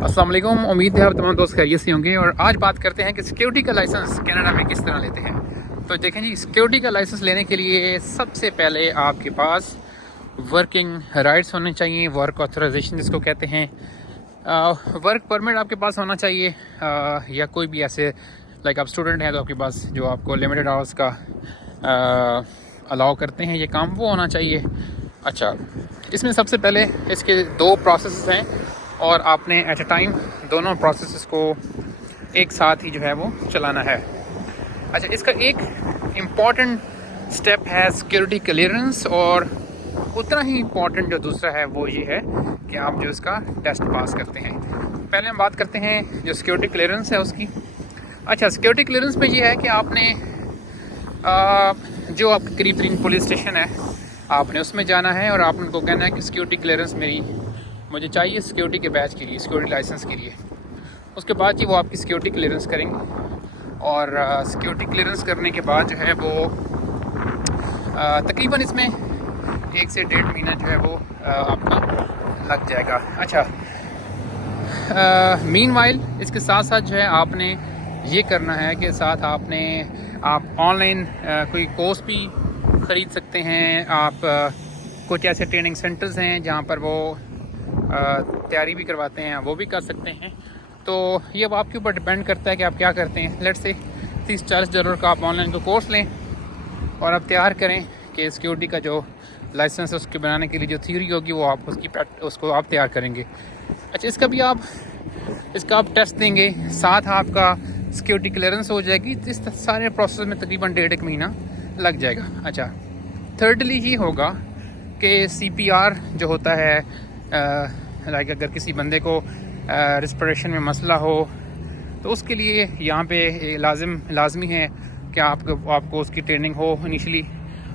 अस्सलाम वालेकुम। उम्मीद है आप तमाम दोस्त खैरियत से होंगे। और आज बात करते हैं कि सिक्योरिटी का लाइसेंस कनाडा में किस तरह लेते हैं। तो देखें जी, सिक्योरिटी का लाइसेंस लेने के लिए सबसे पहले आपके पास वर्किंग राइट्स होने चाहिए, वर्क ऑथराइजेशन जिसको कहते हैं। वर्क परमिट आपके पास होना चाहिए, या कोई भी ऐसे लाइक आप स्टूडेंट हैं तो आपके पास जो आपको लिमिटेड आवर्स का अलाउ करते हैं ये काम, वो होना चाहिए। अच्छा, इसमें सबसे पहले इसके दो प्रोसेस हैं और आपने एट अ टाइम दोनों प्रोसेस को एक साथ ही जो है वो चलाना है। अच्छा, इसका एक इम्पॉर्टेंट स्टेप है सिक्योरिटी क्लियरेंस, और उतना ही इम्पॉर्टेंट जो दूसरा है वो ये है कि आप जो इसका टेस्ट पास करते हैं। पहले हम बात करते हैं जो सिक्योरिटी क्लियरेंस है उसकी। अच्छा, सिक्योरिटी क्लियरेंस में ये है कि आपने जो आपके करीब तरीन पुलिस स्टेशन है आपने उसमें जाना है और आपने उनको कहना है कि सिक्योरिटी क्लियरेंस मुझे चाहिए सिक्योरिटी के बैच के लिए, सिक्योरिटी लाइसेंस के लिए। उसके बाद जी वो आपकी सिक्योरिटी क्लियरेंस करेंगे, और सिक्योरिटी क्लियरेंस करने के बाद जो है वो तकरीबन इसमें 1 से 1.5 महीना जो है वो आपका लग जाएगा। अच्छा, मीनवाइल इसके साथ साथ जो है आपने ये करना है कि साथ आप ऑनलाइन कोई कोर्स भी ख़रीद सकते हैं। आप कुछ ऐसे ट्रेनिंग सेंटर्स हैं जहाँ पर वो तैयारी भी करवाते हैं, वो भी कर सकते हैं। तो ये अब आपके ऊपर डिपेंड करता है कि आप क्या करते हैं। लेट्स से $30-40 का आप ऑनलाइन को कोर्स लें और आप तैयार करें कि सिक्योरिटी का जो लाइसेंस है उसके बनाने के लिए जो थ्योरी होगी वो आप उसको आप तैयार करेंगे। अच्छा, इसका आप टेस्ट देंगे, साथ आपका सिक्योरिटी क्लियरेंस हो जाएगी। इस सारे प्रोसेस में तकरीबन 1.5 महीना लग जाएगा। अच्छा, थर्डली ही होगा कि CPR जो होता है, लाइक अगर किसी बंदे को रेस्पिरेशन में मसला हो तो उसके लिए यहाँ पे लाजमी है कि आपको उसकी ट्रेनिंग हो इनिशियली।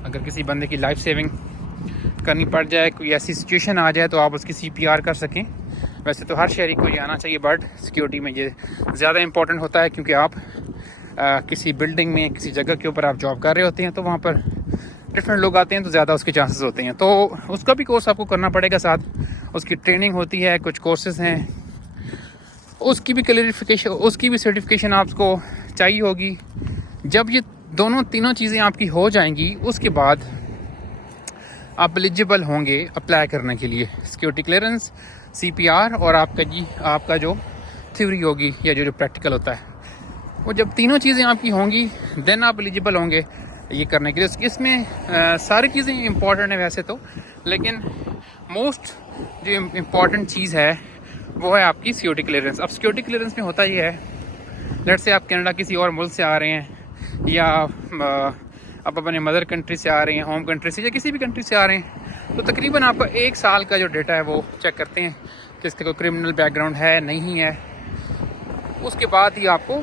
अगर किसी बंदे की लाइफ सेविंग करनी पड़ जाए, कोई ऐसी सिचुएशन आ जाए तो आप उसकी CPR कर सकें। वैसे तो हर शहरी को ये आना चाहिए, बट सिक्योरिटी में ये ज़्यादा इंपॉर्टेंट होता है क्योंकि आप किसी बिल्डिंग में किसी जगह के ऊपर आप जॉब कर रहे होते हैं तो वहाँ पर डिफरेंट लोग आते हैं तो ज़्यादा उसके चांसेस होते हैं। तो उसका भी कोर्स आपको करना पड़ेगा, साथ उसकी ट्रेनिंग होती है, कुछ कोर्सेज हैं, उसकी भी सर्टिफिकेशन आपको चाहिए होगी। जब ये तीनों चीज़ें आपकी हो जाएंगी उसके बाद आप एलिजिबल होंगे अप्लाई करने के लिए सिक्योरिटी क्लियरेंस, CPR और आपका जो थ्योरी होगी या जो प्रैक्टिकल होता है वो जब तीनों चीज़ें आपकी होंगी देन आप एलिजिबल होंगे ये करने के लिए। इसमें सारी चीज़ें इंपॉर्टेंट है वैसे तो, लेकिन मोस्ट जो इम्पॉर्टेंट चीज़ है वो है आपकी सिक्योरिटी क्लियरेंस। अब सिक्योरिटी क्लियरेंस में होता ये है, लेट्स से आप कनाडा किसी और मुल्क से आ रहे हैं या आप अपने मदर कंट्री से आ रहे हैं, होम कंट्री से या किसी भी कंट्री से आ रहे हैं, तो तकरीबन आपका 1 साल का जो डेटा है वो चेक करते हैं कि इसका कोई क्रिमिनल बैकग्राउंड है नहीं है। उसके बाद ही आपको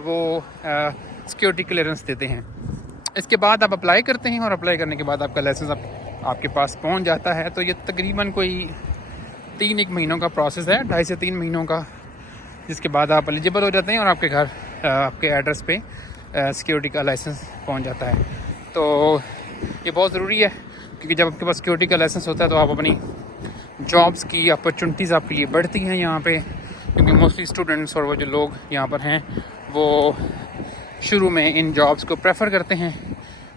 वो सिक्योरिटी क्लियरेंस देते हैं। इसके बाद आप अप्लाई करते हैं और अप्लाई करने के बाद आपका लाइसेंस आपके पास पहुंच जाता है। तो ये तकरीबन कोई 3-1 महीनों का प्रोसेस है, 2.5 से 3 महीनों का, जिसके बाद आप एलिजिबल हो जाते हैं और आपके घर आपके एड्रेस पे सिक्योरिटी का लाइसेंस पहुंच जाता है। तो ये बहुत ज़रूरी है क्योंकि जब आपके पास सिक्योरिटी का लाइसेंस होता है तो आप अपनी जॉब्स की अपॉर्चुनिटीज़ आपके लिए बढ़ती हैं यहाँ पे, क्योंकि मोस्टली स्टूडेंट्स और वो जो लोग यहाँ पर हैं वो शुरू में इन जॉब्स को प्रेफर करते हैं,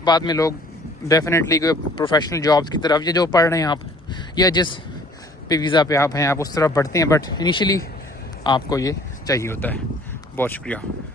बाद में लोग डेफिनेटली कोई प्रोफेशनल जॉब्स की तरफ, ये जो पढ़ रहे हैं आप या जिस पे वीज़ा पे आप हैं आप उस तरफ बढ़ते हैं, बट इनिशियली आपको ये चाहिए होता है। बहुत शुक्रिया।